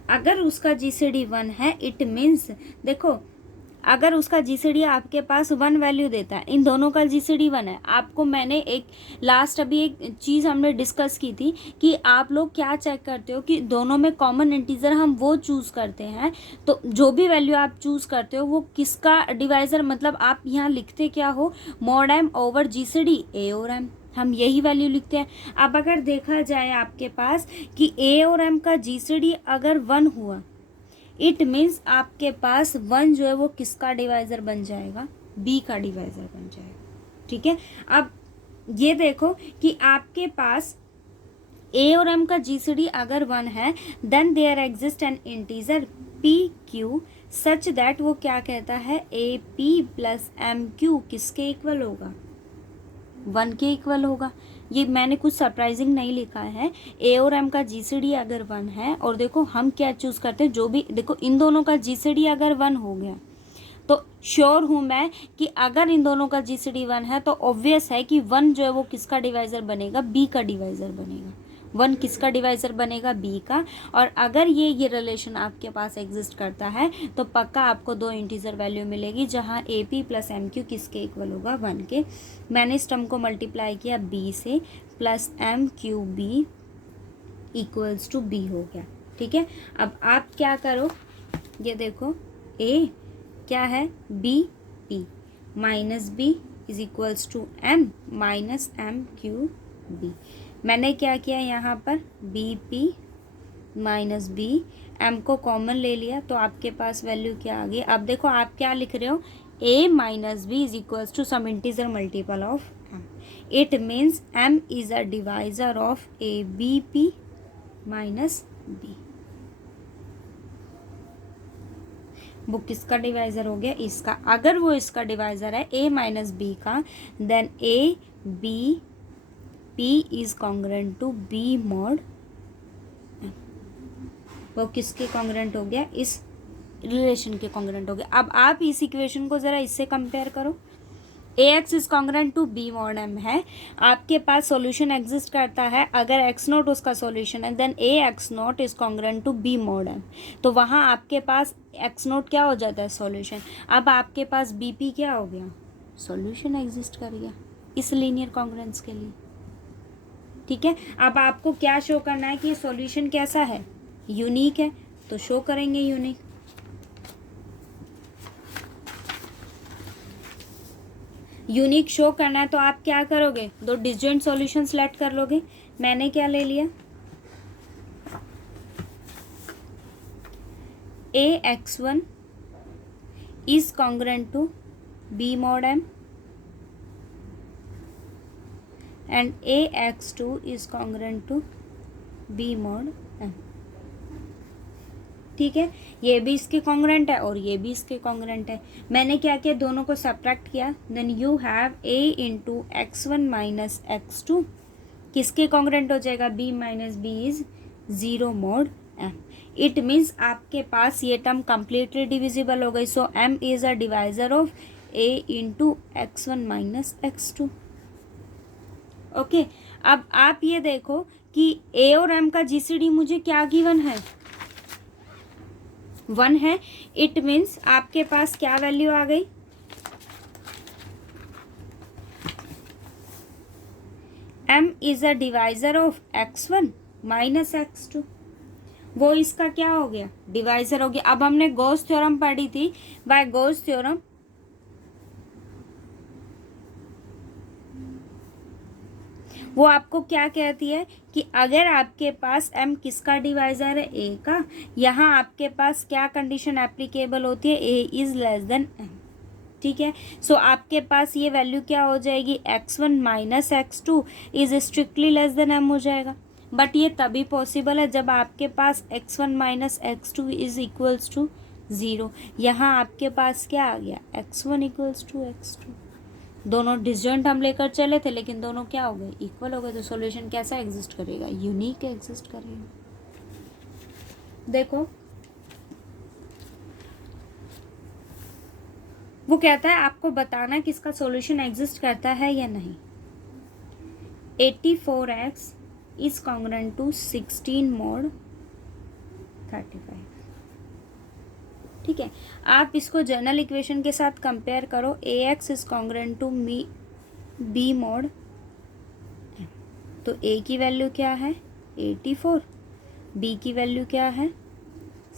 अगर उसका जीसीडी 1 है, इट मीन्स देखो अगर उसका जीसीडी आपके पास 1 वैल्यू देता है, इन दोनों का जीसीडी 1 है। आपको मैंने एक लास्ट अभी एक चीज़ हमने डिस्कस की थी कि आप लोग क्या चेक करते हो कि दोनों में कॉमन इंटीजर हम वो चूज़ करते हैं, तो जो भी वैल्यू आप चूज़ करते हो वो किसका डिवाइज़र, मतलब आप यहाँ लिखते क्या हो, मॉड एम ओवर जीसीडी ए और एम, हम यही वैल्यू लिखते हैं। अब अगर देखा जाए आपके पास कि ए और एम का जीसीडी अगर 1 हुआ, इट मीन्स आपके पास 1 जो है वो किसका डिवाइज़र बन जाएगा, बी का डिवाइज़र बन जाएगा। ठीक है, अब ये देखो कि आपके पास ए और एम का जीसीडी अगर 1 है, then there exist an integer p q such that वो क्या कहता है, a p plus m q किसके इक्वल होगा, 1 के इक्वल होगा। ये मैंने कुछ सरप्राइजिंग नहीं लिखा है। ए और एम का जीसीडी अगर 1 है, और देखो हम क्या चूज़ करते हैं, जो भी देखो इन दोनों का जीसीडी अगर 1 हो गया तो श्योर हूँ मैं कि अगर इन दोनों का जीसीडी 1 है तो ऑब्वियस है कि 1 जो है वो किसका डिवाइज़र बनेगा, बी का डिवाइज़र बनेगा। 1 किसका डिवाइज़र बनेगा, बी का। और अगर ये रिलेशन आपके पास एग्जिस्ट करता है तो पक्का आपको 2 इंटीजर वैल्यू मिलेगी, जहाँ a p plus m q किसके इक्वल होगा, 1 के। मैंने इस टर्म को मल्टीप्लाई किया बी से, plus m q b equals to b हो गया। ठीक है, अब आप क्या करो, ये देखो ए क्या है, b p minus b is equals to m minus m q b. मैंने क्या किया यहाँ पर, b p minus b, m को कॉमन ले लिया तो आपके पास वैल्यू क्या आ गई। अब देखो आप क्या लिख रहे हो, a minus b is equals to some integer multiple of m. It means m is a divisor of a b p minus b. वो किसका डिवाइजर हो गया, इसका। अगर वो इसका डिवाइजर है ए माइनस बी का, then a b P is congruent to B mod, वो किसके कॉन्ग्रुएंट हो गया, इस रिलेशन के कॉन्ग्रुएंट हो गया। अब आप इस इक्वेशन को ज़रा इससे कंपेयर करो, a x is congruent to b mod m है, आपके पास सॉल्यूशन एग्जिस्ट करता है, अगर एक्स नॉट उसका सॉल्यूशन है then a x naught is congruent to b mod m, तो वहाँ आपके पास एक्स नॉट क्या हो जाता है, सॉल्यूशन। अब आपके पास बी पी क्या हो गया, सॉल्यूशन एग्जिस्ट कर गया इस लीनियर कॉन्ग्रेंस के लिए। ठीक है, अब आपको क्या शो करना है कि ये सॉल्यूशन कैसा है, यूनिक है, तो शो करेंगे यूनिक। यूनिक शो करना है तो आप क्या करोगे, दो डिसजॉइंट सॉल्यूशन सेलेक्ट कर लोगे। मैंने क्या ले लिया, a x one is congruent to b mod m and a x two is congruent to b mod m. ठीक है, ये भी इसके कॉन्ग्रेंट है और ये भी इसके कॉन्ग्रेंट है। मैंने क्या किया, दोनों को सब्ट्रैक्ट किया, then you have a into x one minus x two, किसके कॉन्ग्रेंट हो जाएगा, b minus b is zero mod m. It means आपके पास ये टर्म कंप्लीटली डिविजिबल हो गई, so m is a divisor of a into x one minus x two. Okay, अब आप ये देखो कि ए और एम का जीसीडी मुझे क्या गिवन है, 1 है। इट मीन्स आपके पास क्या वैल्यू आ गई, m is a divisor of x1 minus x2, वो इसका क्या हो गया, डिवाइजर हो गया। अब हमने गॉस थ्योरम पढ़ी थी, बाय गॉस थ्योरम वो आपको क्या कहती है कि अगर आपके पास m किसका डिवाइजर है, a का, यहाँ आपके पास क्या कंडीशन एप्लीकेबल होती है, a is less than m। ठीक है, सो आपके पास ये वैल्यू क्या हो जाएगी, x1 minus x2 is strictly less than m हो जाएगा। बट ये तभी पॉसिबल है जब आपके पास x1 minus x2 is equals to 0। यहाँ आपके पास क्या आ गया, x1 इक्वल्स टू x2, दोनों डिसजॉइंट हम लेकर चले थे लेकिन दोनों क्या हो गए, इक्वल हो गए, तो सॉल्यूशन कैसा एग्जिस्ट करेगा, यूनिक एग्जिस्ट करेगा। देखो वो कहता है आपको बताना कि इसका सॉल्यूशन एग्जिस्ट करता है या नहीं। 84x is congruent to 16 mod 35। ठीक है, आप इसको जनरल इक्वेशन के साथ कंपेयर करो, a x is congruent to b mod, तो ए की वैल्यू क्या है 84, बी की वैल्यू क्या है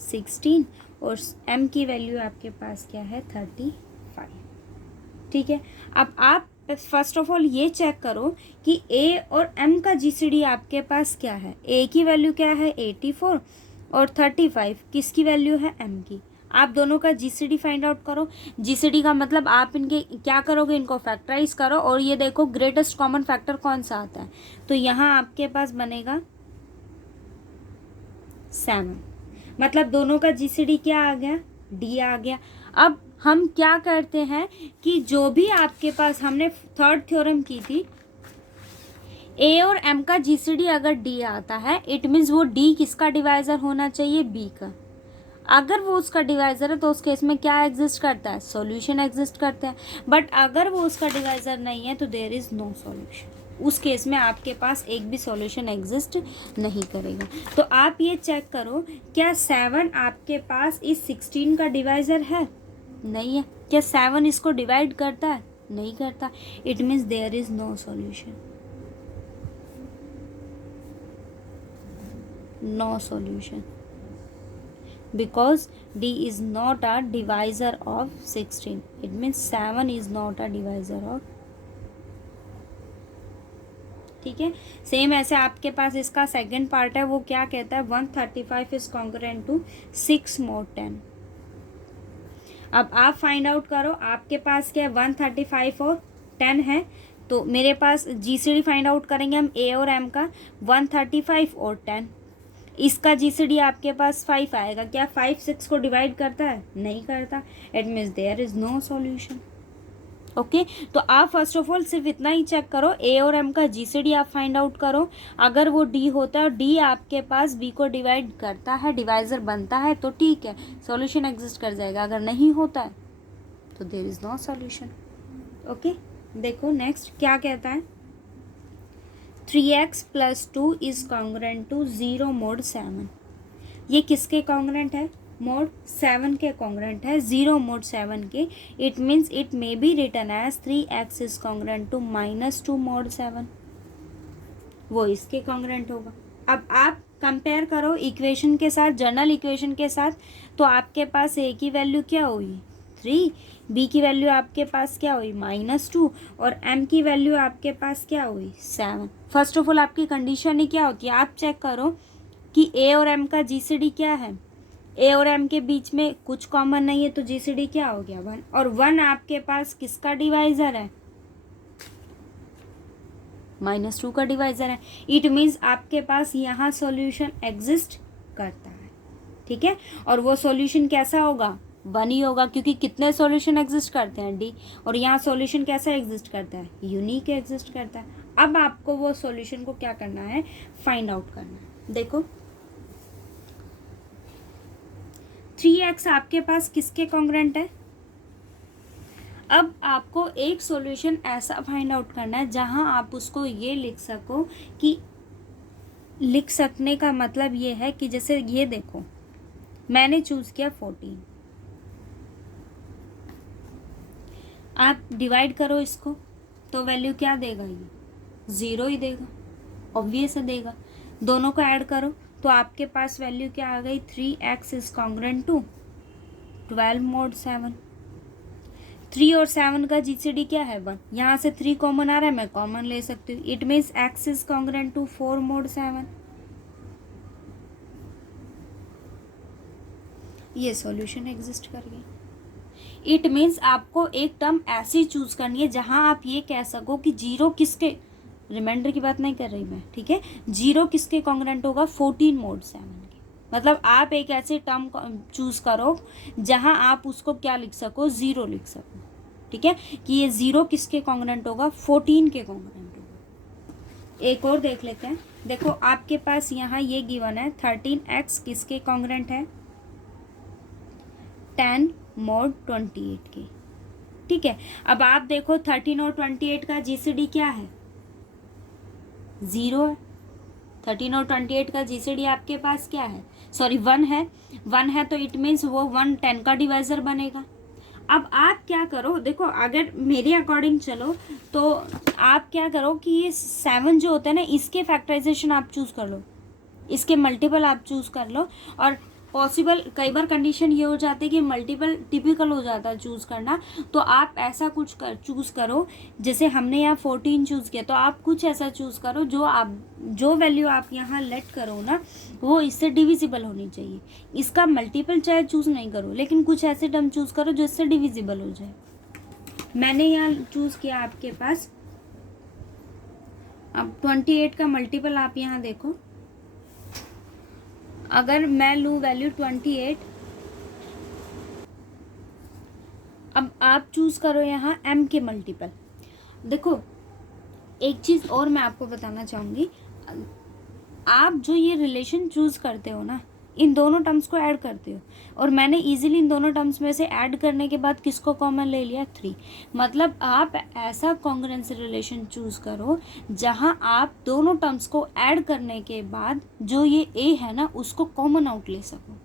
16 और एम की वैल्यू आपके पास क्या है 35। ठीक है, अब आप फर्स्ट ऑफ ऑल ये चेक करो कि ए और एम का जीसीडी आपके पास क्या है, ए की वैल्यू क्या है 84 और 35 किसकी वैल्यू है, एम की। आप दोनों का जीसीडी फाइंड आउट करो। जीसीडी का मतलब आप इनके क्या करोगे, इनको फैक्टराइज करो और ये देखो ग्रेटेस्ट कॉमन फैक्टर कौन सा आता है, तो यहाँ आपके पास बनेगा 7, मतलब दोनों का जीसीडी क्या आ गया, डी आ गया। अब हम क्या करते हैं कि जो भी आपके पास हमने थर्ड थ्योरम की थी, ए और एम का जीसीडी अगर डी आता है इट मीन्स वो डी किसका डिवाइजर होना चाहिए, बी का। अगर वो उसका डिवाइजर है तो उस केस में क्या एग्जिस्ट करता है, सॉल्यूशन एग्जिस्ट करता है। बट अगर वो उसका डिवाइजर नहीं है तो देयर इज नो सॉल्यूशन, उस केस में आपके पास एक भी सॉल्यूशन एग्जिस्ट नहीं करेगा। तो आप ये चेक करो क्या 7 आपके पास इस 16 का डिवाइजर है, नहीं है। क्या 7 इसको डिवाइड करता है, नहीं करता। It means there is no solution, no solution because D is not a divisor of 16. It means 7 is not a divisor of। ठीक है, सेम ऐसे आपके पास इसका सेकंड पार्ट है, वो क्या कहता है 135 is congruent to 6 mod 10। अब आप फाइंड आउट करो आपके पास क्या है 135 और 10 है, तो मेरे पास जीसीडी फाइंड आउट करेंगे हम ए और एम का, 135 और 10। इसका जीसीडी आपके पास 5 आएगा, क्या 5 6 को डिवाइड करता है, नहीं करता। It means there is no solution. Okay, तो आप फर्स्ट ऑफ ऑल सिर्फ इतना ही चेक करो, ए और एम का जीसीडी आप फाइंड आउट करो। अगर वो डी होता है और डी आपके पास बी को डिवाइड करता है, डिवाइजर बनता है, तो ठीक है सॉल्यूशन एग्जिस्ट कर जाएगा। अगर नहीं होता है तो there is no solution. Okay, देखो नेक्स्ट क्या कहता है, 3x + 2 is congruent to 0 mod 7। ये किसके कॉन्ग्रुएंट है, mod 7 के कॉन्ग्रुएंट है, 0 mod 7 के। It means it may be written as 3x is congruent to -2 mod 7, वो इसके कॉन्ग्रुएंट होगा। अब आप कंपेयर करो इक्वेशन के साथ, जनरल इक्वेशन के साथ, तो आपके पास a की वैल्यू क्या हुई 3, b की वैल्यू आपके पास क्या हुई -2 और m की वैल्यू आपके पास क्या हुई 7। फर्स्ट ऑफ ऑल आपकी कंडीशन ही क्या होती है, आप चेक करो कि a और m का GCD क्या है। a और m के बीच में कुछ कॉमन नहीं है तो GCD क्या हो गया 1, और 1 आपके पास किसका डिवाइज़र है, -2 का डिवाइज़र है। इट मीन्स आपके पास यहाँ सॉल्यूशन एग्जिस्ट करता है, ठीक है। और वो सॉल्यूशन कैसा होगा, 1 ही होगा, क्योंकि कितने सॉल्यूशन एग्जिस्ट करते हैं D, और यहाँ सॉल्यूशन कैसा एग्जिस्ट करता है, यूनिक एग्जिस्ट करता है। अब आपको वो सॉल्यूशन को क्या करना है, फाइंड आउट करना है। देखो 3x आपके पास किसके कॉन्ग्रुएंट है। अब आपको एक सॉल्यूशन ऐसा फाइंड आउट करना है जहां आप उसको ये लिख सको कि, लिख सकने का मतलब ये है कि जैसे ये देखो मैंने चूज किया 14, आप डिवाइड करो इसको तो वैल्यू क्या देगा, ये 0 ही देगा, ऑब्वियस देगा। दोनों को ऐड करो तो आपके पास वैल्यू क्या आ गई, 3x is congruent to 12 mod 7। 3 और 7 का GCD क्या है 1, यहाँ से 3 कॉमन आ रहा है, मैं कॉमन ले सकती हूँ। It means x is congruent to 4 mod 7। ये सॉल्यूशन एग्जिस्ट कर गया। इट मीन्स आपको एक टर्म ऐसी चूज करनी है जहां आप ये कह सको कि 0 किसके, रिमाइंडर की बात नहीं कर रही मैं, ठीक है, 0 किसके कॉन्ग्रुएंट होगा 14 mod 7 के। मतलब आप एक ऐसे टर्म चूज करो जहां आप उसको क्या लिख सको, 0 लिख सको, ठीक है, कि ये 0 किसके कॉन्ग्रुएंट होगा, 14 के कॉन्ग्रुएंट होगा। एक और देख लेते हैं। देखो आपके पास यहाँ ये गिवन है 13x किसके कॉन्ग्रुएंट है, 10 mod 28 के, ठीक है। अब आप देखो 13 और 28 का GCD क्या है, 0 है। 13 और 28 का GCD आपके पास क्या है, सॉरी 1 है, 1 है, तो इट मीन्स वो 1 10 का डिवाइजर बनेगा। अब आप क्या करो, देखो अगर मेरे अकॉर्डिंग चलो तो आप क्या करो कि ये 7 जो होता है ना, इसके फैक्टराइजेशन आप चूज कर लो, इसके मल्टीपल आप चूज कर लो। और पॉसिबल कई बार कंडीशन ये हो जाती है कि मल्टीपल टिपिकल हो जाता है चूज़ करना, तो आप ऐसा कुछ चूज़ करो, जैसे हमने यहाँ 14 चूज़ किया, तो आप कुछ ऐसा चूज़ करो जो वैल्यू आप यहाँ लेट करो ना, वो इससे डिविजिबल होनी चाहिए। इसका मल्टीपल चाहे चूज़ नहीं करो, लेकिन कुछ ऐसे टर्म चूज़ करो जो इससे डिविजिबल हो जाए। मैंने यहाँ चूज़ किया आपके पास, अब 28 का मल्टीपल आप यहाँ देखो, अगर मैं लूँ वैल्यू 28, अब आप चूज़ करो यहाँ m के मल्टीपल। देखो एक चीज़ और मैं आपको बताना चाहूँगी, आप जो ये रिलेशन चूज़ करते हो ना, इन दोनों टर्म्स को ऐड करते हो, और मैंने इजीली इन दोनों टर्म्स में से ऐड करने के बाद किसको कॉमन ले लिया, 3। मतलब आप ऐसा कॉन्ग्रुएंसी रिलेशन चूज़ करो जहां आप दोनों टर्म्स को ऐड करने के बाद जो ये a है ना, उसको कॉमन आउट ले सको,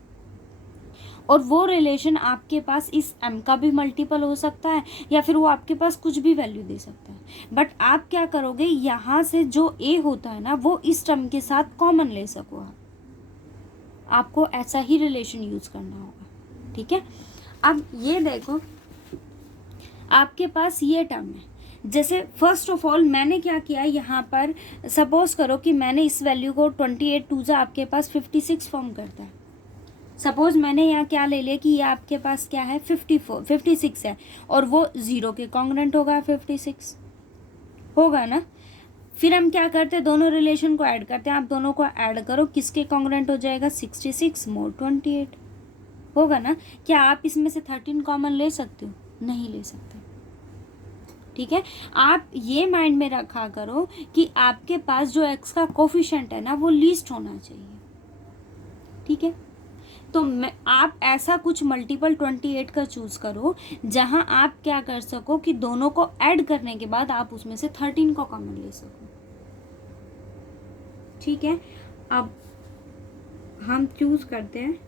और वो रिलेशन आपके पास इस m का भी मल्टीपल हो सकता है, या फिर वो आपके पास कुछ भी वैल्यू दे सकता है। बट आप क्या करोगे, यहाँ से जो a होता है ना, वो इस टर्म के साथ कॉमन ले सको, आपको ऐसा ही रिलेशन यूज करना होगा, ठीक है। अब ये देखो आपके पास ये टर्म है, जैसे फर्स्ट ऑफ ऑल मैंने क्या किया यहाँ पर, सपोज करो कि मैंने इस वैल्यू को 28 2 आपके पास 56 फॉर्म करता है। सपोज मैंने यहाँ क्या ले लिया कि ये आपके पास क्या है 56 है, और वो 0 के कॉन्ग्रुएंट होगा, 56 होगा ना। फिर हम क्या करते हैं, दोनों रिलेशन को ऐड करते हैं। आप दोनों को ऐड करो, किसके कॉन्ग्रुएंट हो जाएगा, 66 mod 28 होगा ना। क्या आप इसमें से 13 कॉमन ले सकते हो, नहीं ले सकते, ठीक है। आप ये माइंड में रखा करो कि आपके पास जो x का कोफिशिएंट है ना, वो लीस्ट होना चाहिए, ठीक है। तो मैं आप ऐसा कुछ मल्टीपल 28 का चूज़ करो जहां आप क्या कर सको कि दोनों को ऐड करने के बाद आप उसमें से 13 को कॉमन ले सको। ठीक है, अब हम चूज करते हैं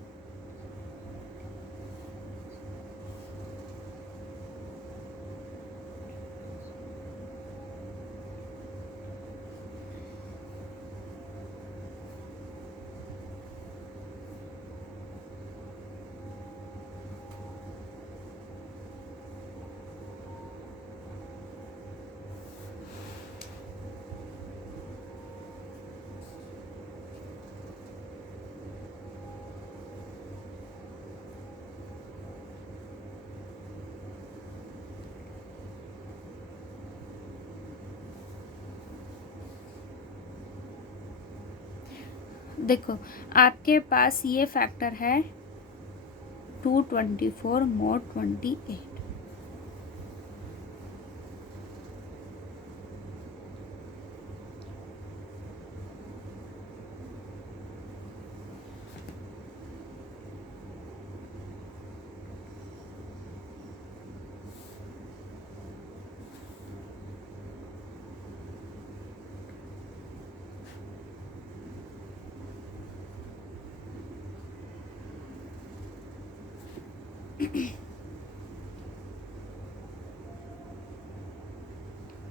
देखो आपके पास ये फैक्टर है 224 mod 28।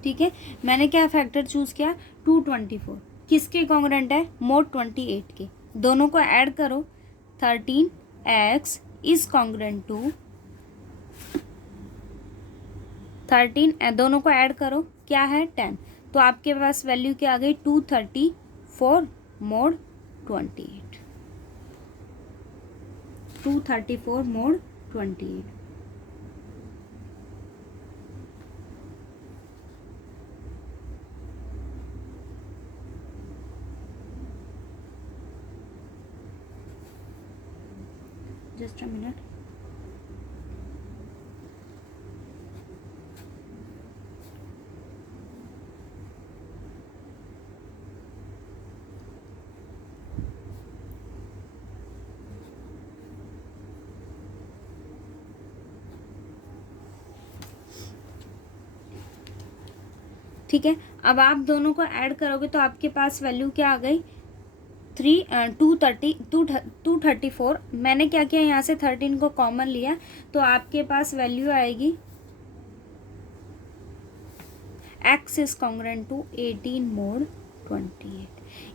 ठीक है, मैंने क्या फैक्टर चूज किया 224, किसके कॉन्ग्रेंट है मोड 28 के। दोनों को ऐड करो 13x इज कॉन्ग्रेंट टू 13, दोनों को ऐड करो क्या है 10, तो आपके पास वैल्यू क्या आ गई 234 mode 28, 234 mode 28। Just a minute. ठीक है, अब आप दोनों को ऐड करोगे तो आपके पास वैल्यू क्या आ गई 234। मैंने क्या किया यहाँ से 13 को कॉमन लिया तो आपके पास वैल्यू आएगी x is congruent to 18 mod 28।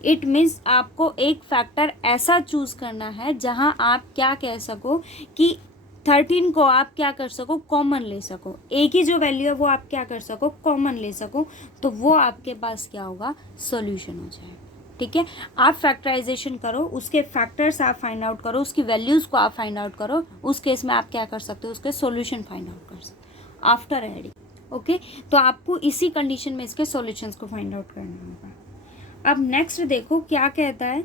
It means आपको एक फैक्टर ऐसा चूज करना है जहां आप क्या कह सको कि 13 को आप क्या कर सको कॉमन ले सको, एक ही जो वैल्यू है वो आप क्या कर सको कॉमन ले सको, तो वो आपके पास क्या होगा सॉल्यूशन हो जाएगा। ठीक है, आप फैक्टराइजेशन करो, उसके फैक्टर्स आप फाइंड आउट करो, उसकी वैल्यूज़ को आप फाइंड आउट करो, उस केस में आप क्या कर सकते हो उसके सॉल्यूशन फाइंड आउट कर सकते हो आफ्टर एडिंग। ओके, तो आपको इसी कंडीशन में इसके सॉल्यूशंस को फाइंड आउट करना होगा। अब नेक्स्ट देखो क्या कहता है,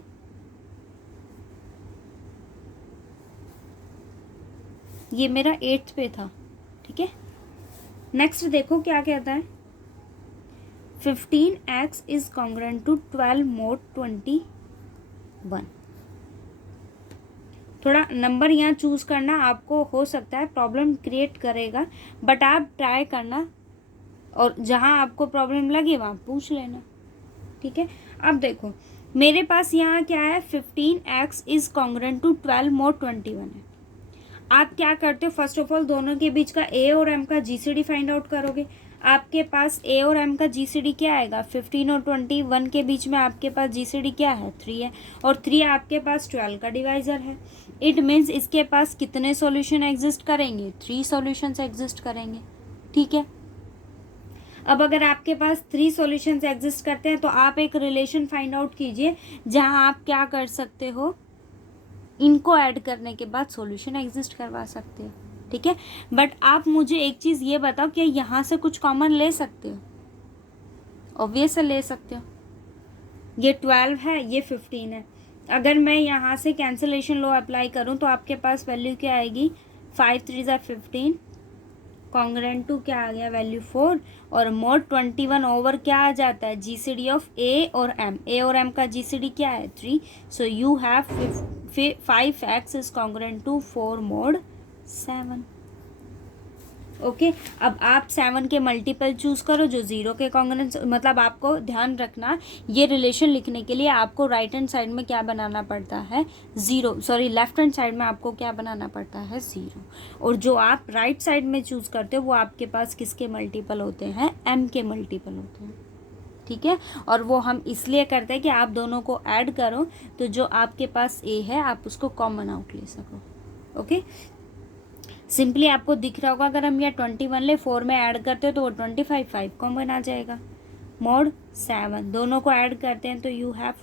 ये मेरा 8th पे था। ठीक है, नेक्स्ट देखो क्या कहता है 15x is congruent to 12 mode 21। थोड़ा नंबर यहाँ चूज करना आपको हो सकता है प्रॉब्लम क्रिएट करेगा, बट आप ट्राई करना और जहाँ आपको प्रॉब्लम लगे वहाँ पूछ लेना। ठीक है, अब देखो मेरे पास यहाँ क्या है 15x is congruent to 12 mode 21 है। आप क्या करते हो फर्स्ट ऑफ ऑल दोनों के बीच का a और m का GCD फाइंड आउट करोगे। आपके पास a और m का GCD क्या आएगा 15 और 21 के बीच में आपके पास GCD क्या है 3 है, और 3 आपके पास 12 का डिवाइज़र है। इट मीन्स इसके पास कितने सॉल्यूशन एग्जिस्ट करेंगे 3 सॉल्यूशंस एग्जिस्ट करेंगे। ठीक है, अब अगर आपके पास 3 सॉल्यूशंस एग्जिस्ट करते हैं तो आप एक रिलेशन फाइंड आउट कीजिए जहां आप क्या कर सकते हो इनको ऐड करने के बाद सॉल्यूशन एग्जिस्ट करवा सकते हो। ठीक है, बट आप मुझे एक चीज़ ये बताओ कि यहाँ से कुछ कॉमन ले सकते हो, ऑब्वियस ले सकते हो। ये 12 है ये 15 है, अगर मैं यहाँ से कैंसिलेशन लॉ अप्लाई करूँ तो आपके पास वैल्यू क्या आएगी 5 3 ज़ा 15 कॉन्ग्रेंट टू क्या आ गया वैल्यू 4, और मोड 21 ओवर क्या आ जाता है GCD ऑफ a और m का GCD क्या है 3, so you have 5x is congruent to 4 mod 7। Okay, अब आप 7 के मल्टीपल चूज करो जो 0 के कॉन्ग्रुएंट, मतलब आपको ध्यान रखना ये रिलेशन लिखने के लिए आपको राइट हैंड साइड में क्या बनाना पड़ता है, 0, सॉरी लेफ्ट हैंड साइड में आपको क्या बनाना पड़ता है, 0। और जो आप राइट साइड में चूज करते हो वो आपके पास किसके मल्टीपल होते हैं, m के मल्टीपल होते हैं। ठीक है, और वो हम इसलिए करते हैं कि आप दोनों को ऐड करो तो जो आपके पास a है आप उसको कॉमन आउट ले सको। ओके, सिंपली आपको दिख रहा होगा अगर हम यहाँ 21 ले 4 में ऐड करते हो तो वो 25, 5 कॉमन आ जाएगा, mod 7 दोनों को ऐड करते हैं तो you have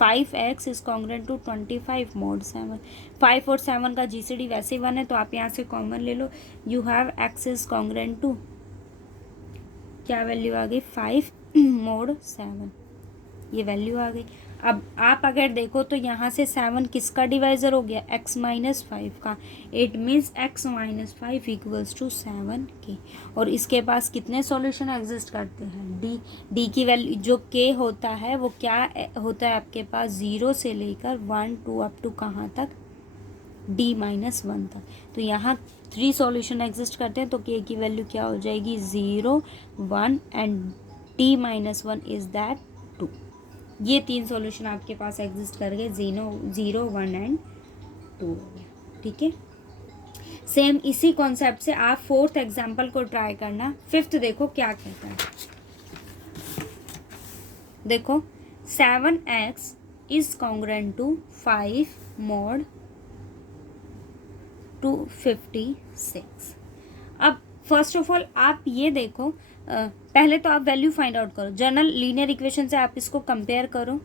5x is congruent to 25 mod 7। 5 और 7 का GCD वैसे ही 1 है तो आप यहाँ से कॉमन ले लो, you have x is congruent to क्या वैल्यू आ गई, 5 mod 7, ये वैल्यू आ गई। अब आप अगर देखो तो यहाँ से 7 किसका डिवाइज़र हो गया, x माइनस 5 का। It means x minus 5 equals to 7 के। और इसके पास कितने सॉल्यूशन एग्जिस्ट करते हैं, d की वैल्यू जो k होता है वो क्या होता है आपके पास, 0 से लेकर 1 2 अप टू कहाँ तक, d माइनस 1 तक। तो यहाँ 3 सॉल्यूशन एग्जिस्ट करते हैं तो k की वैल्यू क्या हो जाएगी, 0 1 and d minus 1 is that 2। ये 3 सॉल्यूशन आपके पास एग्जिस्ट कर गए, 0 1 एंड 2। ठीक है, सेम इसी कॉन्सेप्ट से आप 4th एग्जाम्पल को ट्राई करना। 5th देखो क्या कहता है, देखो 7x is congruent to 5 mod 256। अब फर्स्ट ऑफ ऑल आप ये देखो, पहले तो आप वैल्यू फाइंड आउट करो, जनरल लीनियर इक्वेशन से आप इसको कंपेयर करो।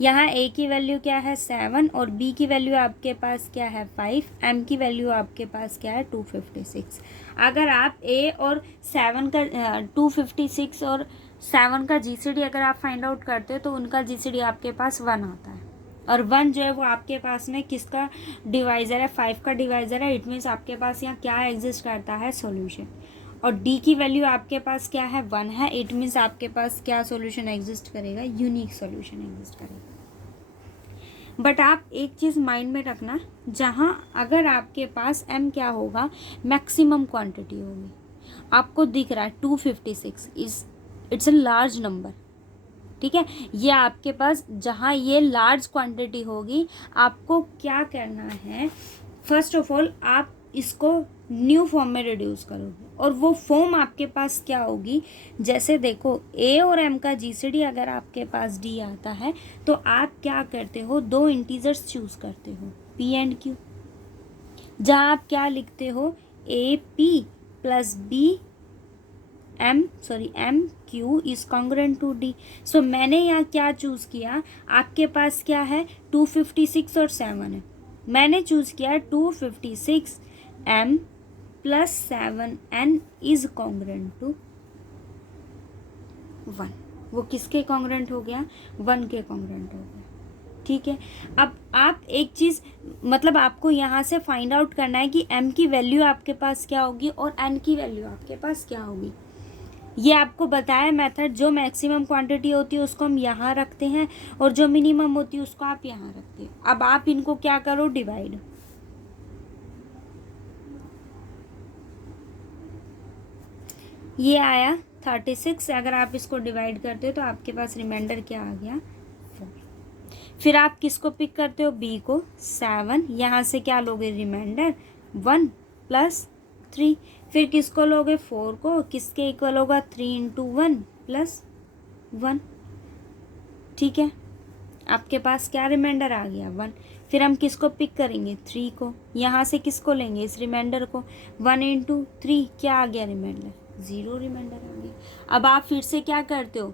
यहाँ a की वैल्यू क्या है 7 और b की वैल्यू आपके पास क्या है 5, m की वैल्यू आपके पास क्या है 256। अगर आप a और 7 का 256 और 7 का GCD अगर आप फाइंड आउट करते हो तो उनका GCD आपके पास 1 आता है, और 1 जो है वो आपके पास में किसका डिवाइज़र है, 5 का डिवाइज़र है। इट मीन्स आपके पास यहाँ क्या एग्जिस्ट करता है, सॉल्यूशन। और d की वैल्यू आपके पास क्या है 1 है। इट मीन्स आपके पास क्या सॉल्यूशन एग्जिस्ट करेगा, यूनिक सॉल्यूशन एग्जिस्ट करेगा। बट आप एक चीज़ माइंड में रखना, जहाँ अगर आपके पास m क्या होगा, मैक्सिमम क्वांटिटी होगी। आपको दिख रहा है 256 इट्स अ लार्ज नंबर। ठीक है, ये आपके पास जहाँ ये लार्ज क्वांटिटी होगी आपको क्या करना है, फर्स्ट ऑफ ऑल आप इसको न्यू फॉर्म में रिड्यूस करोगे और वो फॉर्म आपके पास क्या होगी, जैसे देखो a और m का GCD अगर आपके पास d आता है तो आप क्या करते हो, 2 इंटीजर्स चूज करते हो p एंड q, जहाँ आप क्या लिखते हो a p plus b m q is congruent to d। So मैंने यहाँ क्या चूज़ किया, आपके पास क्या है 256 और 7 है, मैंने चूज़ किया 256 m plus 7n is congruent to 1। वो किसके कॉन्ग्रुएंट हो गया, 1 के कॉन्ग्रुएंट हो गया। ठीक है, अब आप एक चीज़ मतलब आपको यहाँ से फाइंड आउट करना है कि m की वैल्यू आपके पास क्या होगी और n की वैल्यू आपके पास क्या होगी। ये आपको बताया मेथड, जो मैक्सिमम क्वांटिटी होती है उसको हम यहाँ रखते हैं और जो मिनिमम होती है उसको आप यहाँ रखते हैं। अब आप इनको क्या करो, डिवाइड। ये आया 36, अगर आप इसको डिवाइड करते हो तो आपके पास रिमाइंडर क्या आ गया 4। फिर आप किसको पिक करते हो, b को 7, यहाँ से क्या लोगे रिमाइंडर 1 प्लस 3। फिर किसको लोगे 4 को, किसके इक्वल होगा 3 इंटू 1 प्लस 1। ठीक है, आपके पास क्या रिमाइंडर आ गया 1। फिर हम किसको पिक करेंगे 3 को, यहाँ से किसको लेंगे इस रिमाइंडर को, 1 इंटू 3 क्या आ गया रिमाइंडर, 0 रिमाइंडर आ गया। अब आप फिर से क्या करते हो,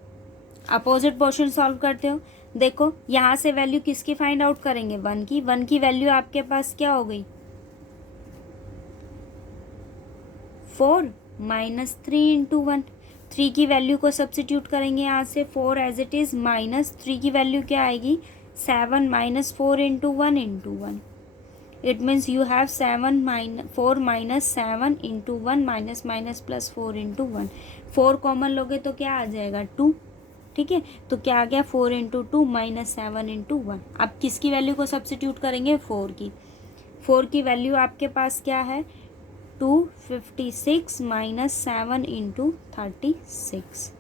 अपोजिट पोर्शन सॉल्व करते हो। देखो यहाँ से वैल्यू किसकी फाइंड आउट करेंगे, 1 की वैल्यू आपके पास क्या हो गई 4 माइनस 3 इंटू 1। 3 की वैल्यू को सब्सिट्यूट करेंगे यहाँ से, 4 एज इट इज़ माइनस 3 की वैल्यू क्या आएगी 7 minus 4 into 1 into 1। It means you have 4 minus 7 into 1 minus minus plus 4 into 1। 4 common लोगे तो क्या आ जाएगा 2। ठीक है, तो क्या आ गया 4 इंटू टू माइनस 7 इंटू 1। आप किसकी वैल्यू को सब्स्टिट्यूट करेंगे, 4 की। 4 की वैल्यू आपके पास क्या है, 256 माइनस 7 इंटू 36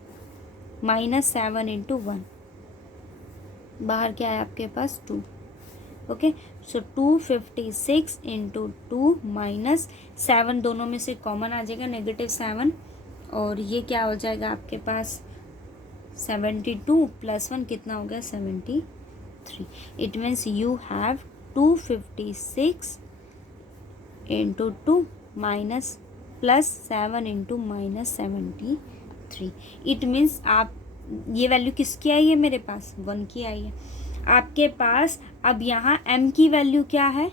माइनस 7 इंटू 1, बाहर क्या है आपके पास 2। ओके, सो 256 इंटू 2 माइनस 7, दोनों में से कॉमन आ जाएगा -7, और ये क्या हो जाएगा आपके पास 72 प्लस 1 कितना हो गया 73। It means you have 256 into 2 minus plus 7 into minus 73। It means आप ये वैल्यू किसकी आई है, मेरे पास 1 की आई है। आपके पास अब यहाँ m की वैल्यू क्या है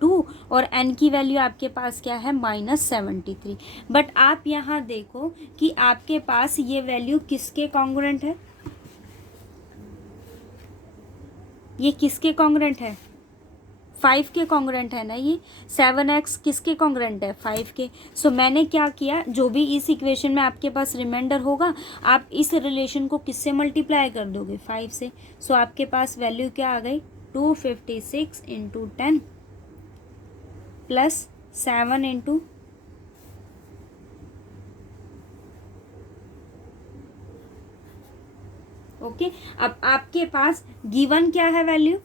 2 और n की वैल्यू आपके पास क्या है -73। बट आप यहाँ देखो कि आपके पास ये वैल्यू किसके कॉन्ग्रुएंट है, ये किसके कॉन्ग्रुएंट है, 5 के कॉन्ग्रुएंट है ना। ये 7x किसके कॉन्ग्रुएंट है, 5 के। सो मैंने क्या किया, जो भी इस इक्वेशन में आपके पास रिमाइंडर होगा आप इस रिलेशन को किससे मल्टीप्लाई कर दोगे, 5 से। सो आपके पास वैल्यू क्या आ गई 256 इंटू 10 प्लस 7 इंटू ओके। अब आपके पास गिवन क्या है वैल्यू,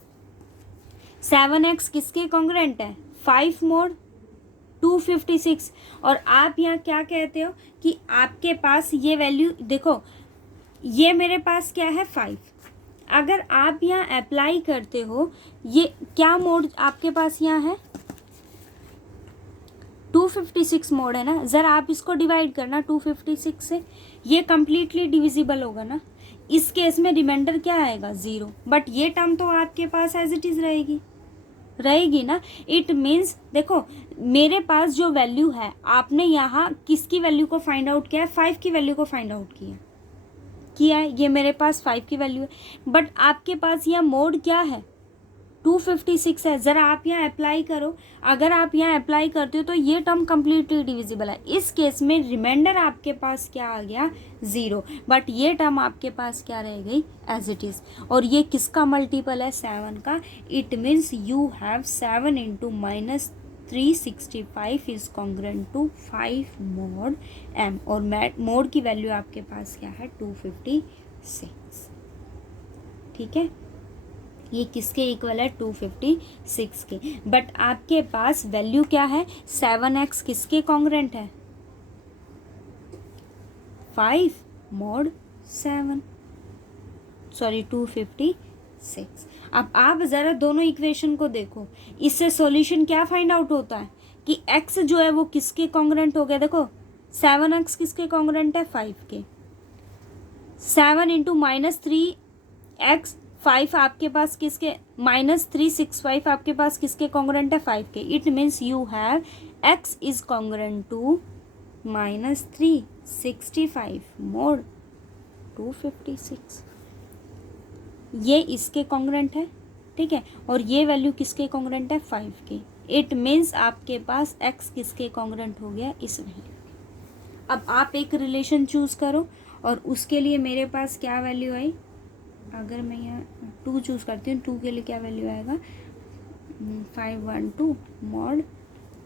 7x किसके कॉन्ग्रुएंट है, 5 मोड 256। और आप यहाँ क्या कहते हो कि आपके पास ये वैल्यू देखो, ये मेरे पास क्या है 5। अगर आप यहाँ अप्लाई करते हो, ये क्या मोड आपके पास यहाँ है 256 मोड है ना। ज़रा आप इसको डिवाइड करना 256 से, ये कम्प्लीटली डिविजिबल होगा ना। इस केस में रिमाइंडर क्या आएगा 0, बट ये टर्म तो आपके पास एज इट इज़ रहेगी ना। इट मीन्स देखो मेरे पास जो वैल्यू है, आपने यहाँ किसकी वैल्यू को फाइंड आउट किया है, 5 की वैल्यू को फाइंड आउट किया है। ये मेरे पास 5 की वैल्यू है, बट आपके पास यहाँ मोड क्या है 256 है। ज़रा आप यहाँ अप्लाई करो, अगर आप यहाँ अप्लाई करते हो तो ये टर्म कम्प्लीटली डिविजिबल है। इस केस में रिमाइंडर आपके पास क्या आ गया 0, बट ये टर्म आपके पास क्या रह गई एज इट इज़। और ये किसका मल्टीपल है 7 का। It means you have 7 into minus 365 is congruent to 5 mod m, और मोड की वैल्यू आपके पास क्या है 256। ठीक है, ये किसके इक्वल है 256 के। बट आपके पास वैल्यू क्या है 7x किसके कॉन्ग्रुएंट है 5 मोड 7, सॉरी 256। अब आप ज़रा दोनों इक्वेशन को देखो, इससे सॉल्यूशन क्या फाइंड आउट होता है कि x जो है वो किसके कॉन्ग्रुएंट हो गया। देखो 7x किसके कॉन्ग्रुएंट है 5 के। 7 इंटू -3x 5 आपके पास किसके -365 आपके पास किसके कॉन्ग्रुएंट है 5 के। It means you have x is congruent to -365 mod 256। ये इसके कॉन्ग्रुएंट है, ठीक है, और ये वैल्यू किसके कॉन्ग्रुएंट है 5 के। इट मीन्स आपके पास x किसके कॉन्ग्रुएंट हो गया इस वैल्यू। अब आप एक रिलेशन चूज करो, और उसके लिए मेरे पास क्या वैल्यू आई, अगर मैं यहाँ 2 चूज़ करती हूँ, 2 के लिए क्या वैल्यू आएगा 512 मोड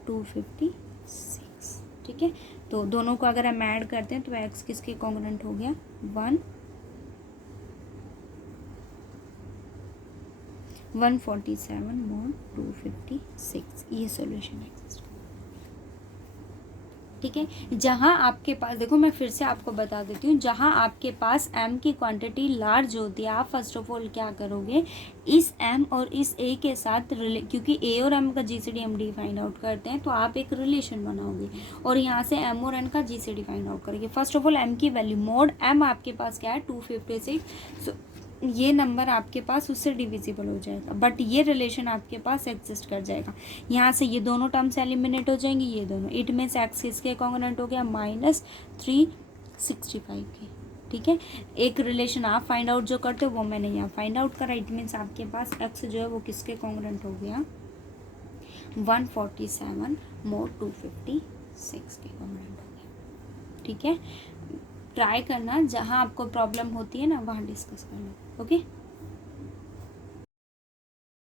256। ठीक है, तो दोनों को अगर हम ऐड करते हैं तो x किसके कॉन्ग्रुएंट हो गया 147 मोड 256। ये सॉल्यूशन है। ठीक है, जहाँ आपके पास देखो मैं फिर से आपको बता देती हूँ, जहाँ आपके पास m की क्वांटिटी लार्ज होती है, आप फर्स्ट ऑफ ऑल क्या करोगे, इस m और इस a के साथ क्योंकि a और m का GCD MD फाइंड आउट करते हैं, तो आप एक रिलेशन बनाओगे और यहाँ से m और n का GCD फाइंड आउट करेंगे। फर्स्ट ऑफ ऑल m की वैल्यू मोड m आपके पास क्या है 256, सो ये नंबर आपके पास उससे डिविजिबल हो जाएगा, बट ये रिलेशन आपके पास एग्जिस्ट कर जाएगा। यहाँ से ये दोनों टर्म्स एलिमिनेट हो जाएंगी, ये दोनों। इट मीन्स एक्स किसके कॉन्ग्रुएंट हो गया -365 के। ठीक है, एक रिलेशन आप फाइंड आउट जो करते हो वो मैंने यहाँ फाइंड आउट करा। इट मीन्स आपके पास एक्स जो है वो किसके कॉन्ग्रुएंट हो गया 147 मोड 256 के कॉन्ग्रुएंट हो गया। ठीक है, ट्राई करना, जहाँ आपको प्रॉब्लम होती है ना वहाँ डिस्कस करना। ओके।